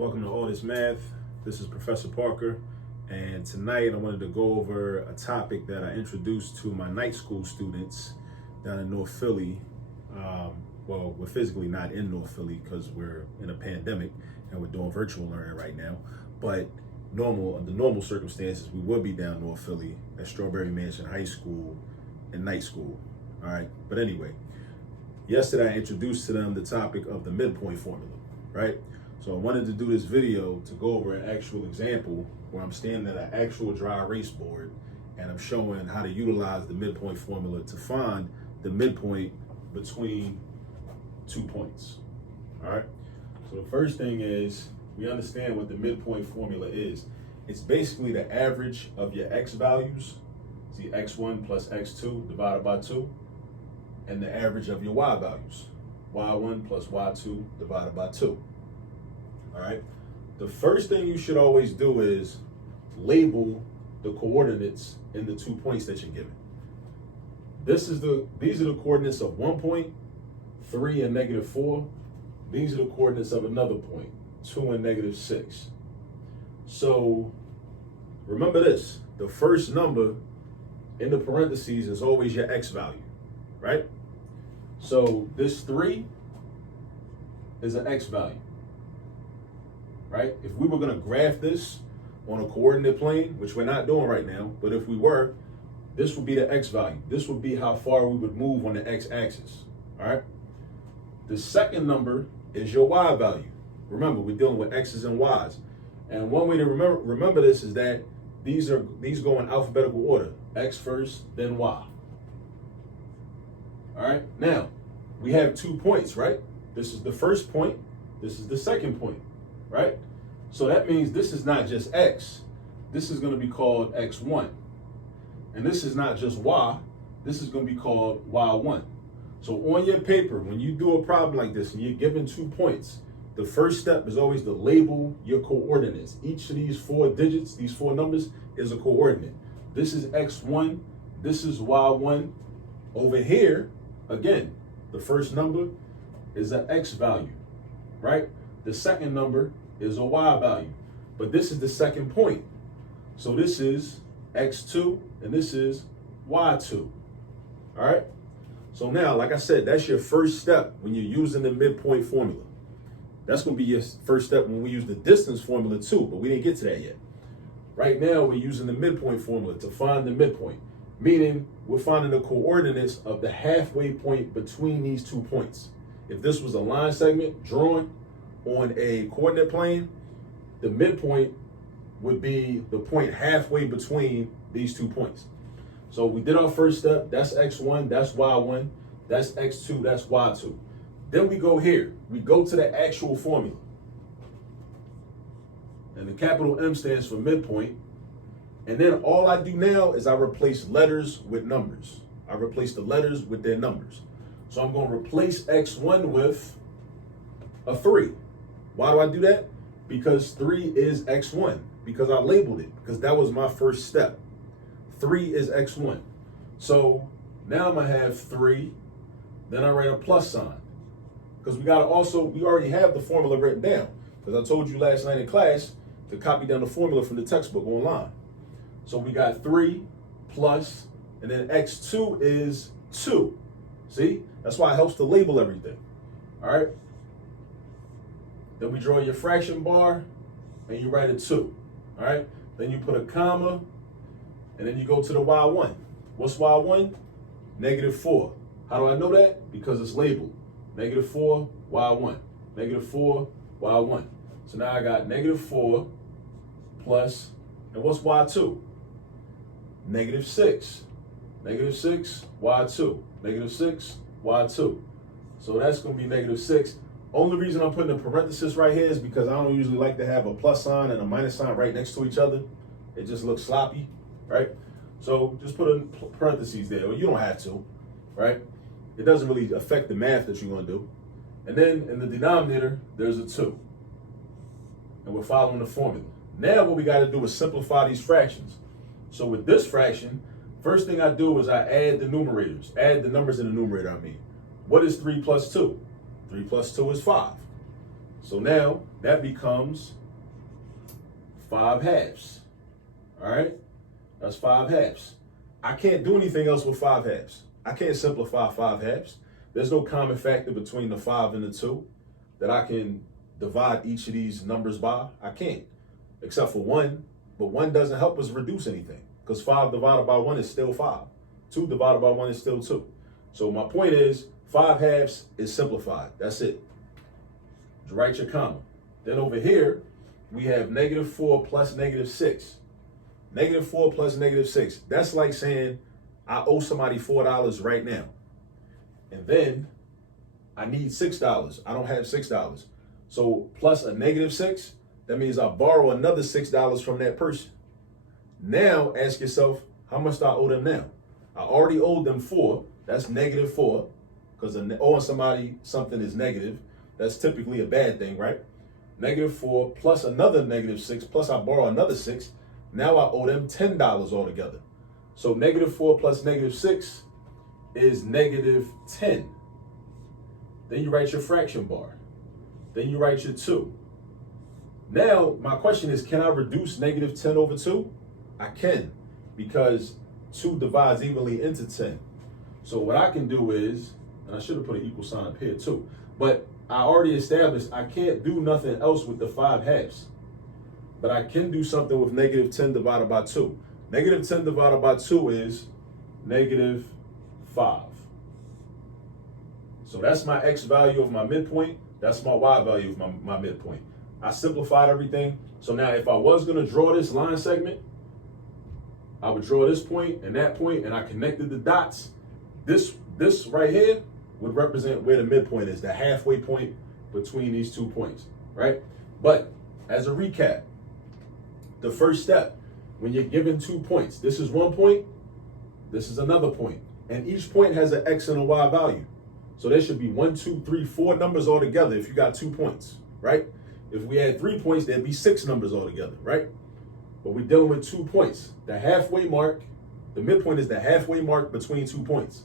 Welcome to All This Math. This is Professor Parker, and tonight I wanted to go over a topic that I introduced to my night school students down in North Philly. Well, we're physically not in North Philly because we're in a pandemic and we're doing virtual learning right now. But under normal circumstances, we would be down North Philly at Strawberry Mansion High School in night school. All right. But anyway, yesterday I introduced to them the topic of the midpoint formula, right? So I wanted to do this video to go over an actual example where I'm standing at an actual dry erase board and I'm showing how to utilize the midpoint formula to find the midpoint between 2 points. All right. So the first thing is we understand what the midpoint formula is. It's basically the average of your x values, see x1 plus x2 divided by 2, and the average of your y values, y1 plus y2 divided by 2. All right. The first thing you should always do is label the coordinates in the 2 points that you're given. These are the coordinates of 1 point, 3 and -4. These are the coordinates of another point, 2 and -6. So remember this, the first number in the parentheses is always your x value, right? So this 3 is an x value, right? If we were gonna graph this on a coordinate plane, which we're not doing right now, but if we were, this would be the x value. This would be how far we would move on the x-axis, all right? The second number is your y value. Remember, we're dealing with x's and y's. And one way to remember this is that these go in alphabetical order. X first, then y. All right, now, we have 2 points, right? This is the first point, this is the second point, right? So that means this is not just x, this is gonna be called x1. And this is not just y, this is gonna be called y1. So on your paper, when you do a problem like this and you're given 2 points, the first step is always to label your coordinates. Each of these 4 digits, these 4 numbers, is a coordinate. This is x1, this is y1. Over here, again, the first number is an x value, right? The second number is a y value, but this is the second point. So this is x2 and this is y2, all right? So now, like I said, that's your first step when you're using the midpoint formula. That's gonna be your first step when we use the distance formula too, but we didn't get to that yet. Right now, we're using the midpoint formula to find the midpoint, meaning we're finding the coordinates of the halfway point between these 2 points. If this was a line segment drawn on a coordinate plane, the midpoint would be the point halfway between these 2 points. So we did our first step, that's x1, that's y1, that's x2, that's y2. Then we go here, we go to the actual formula. And the capital M stands for midpoint. And then all I do now is I replace letters with numbers. I replace the letters with their numbers. So I'm gonna replace x1 with a 3. Why do I do that? Because 3 is x1, because I labeled it, because that was my first step. 3 is x1. So now I'm gonna have 3, then I write a plus sign. Because we already have the formula written down. Because I told you last night in class to copy down the formula from the textbook online. So we got 3 plus, and then x2 is 2. See? That's why it helps to label everything. All right? Then we draw your fraction bar, and you write a 2. All right? Then you put a comma, and then you go to the y1. What's y1? -4. How do I know that? Because it's labeled. -4, y1. -4, y1. So now I got -4 plus, and what's y2? -6. -6, y2. -6, y2. So that's going to be -6. Only reason I'm putting a parenthesis right here is because I don't usually like to have a plus sign and a minus sign right next to each other. It just looks sloppy, right? So just put a parentheses there. Well, you don't have to, right? It doesn't really affect the math that you're going to do. And then in the denominator, there's a 2. And we're following the formula. Now what we got to do is simplify these fractions. So with this fraction, first thing I do is I add the numerators. Add the numbers in the numerator, I mean. What is 3 plus 2? 3 plus 2 is 5. So now that becomes 5/2. All right, that's 5/2. I can't do anything else with 5/2. I can't simplify 5/2. There's no common factor between the 5 and the 2 that I can divide each of these numbers by. I can't, except for 1, but 1 doesn't help us reduce anything because 5 divided by 1 is still 5. 2 divided by 1 is still 2. So my point is 5/2 is simplified. That's it. Just write your comma. Then over here, we have -4 plus -6. -4 plus -6. That's like saying I owe somebody $4 right now. And then I need $6. I don't have $6. So plus a -6, that means I borrow another $6 from that person. Now ask yourself, how much do I owe them now? I already owed them 4. That's -4, because owing somebody something is negative. That's typically a bad thing, right? -4 plus another -6, plus I borrow another 6. Now I owe them $10 altogether. So -4 plus -6 is -10. Then you write your fraction bar. Then you write your 2. Now, my question is, can I reduce -10 over 2? I can, because 2 divides evenly into 10. So what I can do is, and I should have put an equal sign up here too, but I already established I can't do nothing else with the 5/2. But I can do something with -10 divided by 2. -10 divided by 2 is -5. So that's my X value of my midpoint. That's my Y value of my midpoint. I simplified everything. So now if I was gonna draw this line segment, I would draw this point and that point, and I connected the dots. This right here would represent where the midpoint is, the halfway point between these 2 points, right? But as a recap, the first step, when you're given 2 points, this is 1 point, this is another point, and each point has an X and a Y value. So there should be 1, 2, 3, 4 numbers altogether if you got 2 points, right? If we had 3 points, there'd be 6 numbers altogether, right? But we're dealing with 2 points. The halfway mark, the midpoint is the halfway mark between 2 points.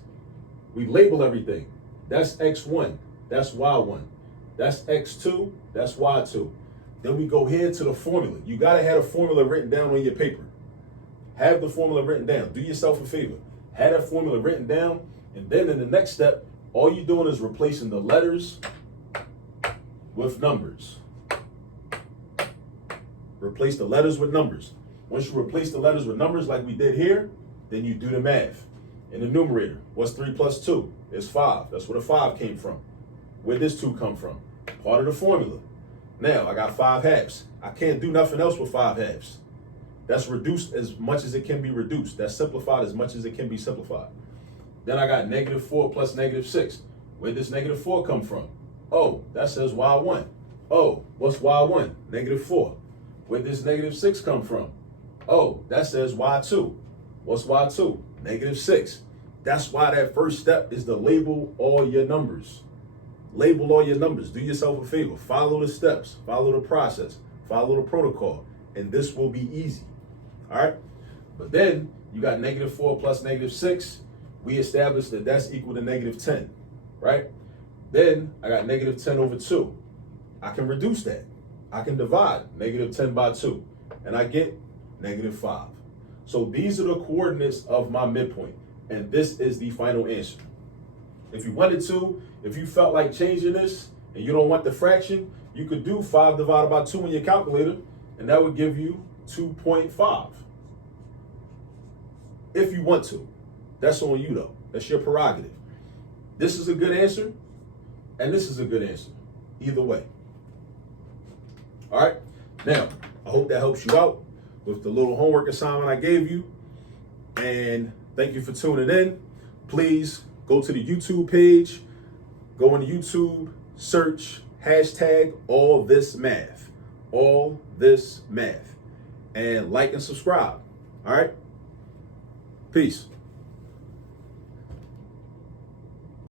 We label everything. That's X1, that's Y1, that's X2, that's Y2. Then we go here to the formula. You gotta have a formula written down on your paper. Have the formula written down. Do yourself a favor. Have that formula written down, and then in the next step, all you're doing is replacing the letters with numbers. Replace the letters with numbers. Once you replace the letters with numbers like we did here, then you do the math. In the numerator, what's 3 plus 2? It's 5. That's where the 5 came from. Where did this 2 come from? Part of the formula. Now, I got 5/2. I can't do nothing else with 5/2. That's reduced as much as it can be reduced. That's simplified as much as it can be simplified. Then I got -4 plus -6. Where does -4 come from? Oh, that says Y1. Oh, what's Y1? -4. Where does -6 come from? Oh, that says Y2. What's Y2? -6. That's why that first step is to label all your numbers. Label all your numbers. Do yourself a favor. Follow the steps. Follow the process. Follow the protocol. And this will be easy. All right? But then you got -4 plus -6. We established that that's equal to -10. Right? Then I got -10 over 2. I can reduce that. I can divide -10 by 2. And I get -5. So these are the coordinates of my midpoint. And this is the final answer. If you wanted to, if you felt like changing this and you don't want the fraction, you could do 5 divided by 2 in your calculator, and that would give you 2.5. If you want to. That's on you though. That's your prerogative. This is a good answer, and this is a good answer. Either way. All right? Now, I hope that helps you out with the little homework assignment I gave you. And thank you for tuning in. Please go to the YouTube page. Go on YouTube, search #AllThisMath. All this math. And like and subscribe. All right? Peace.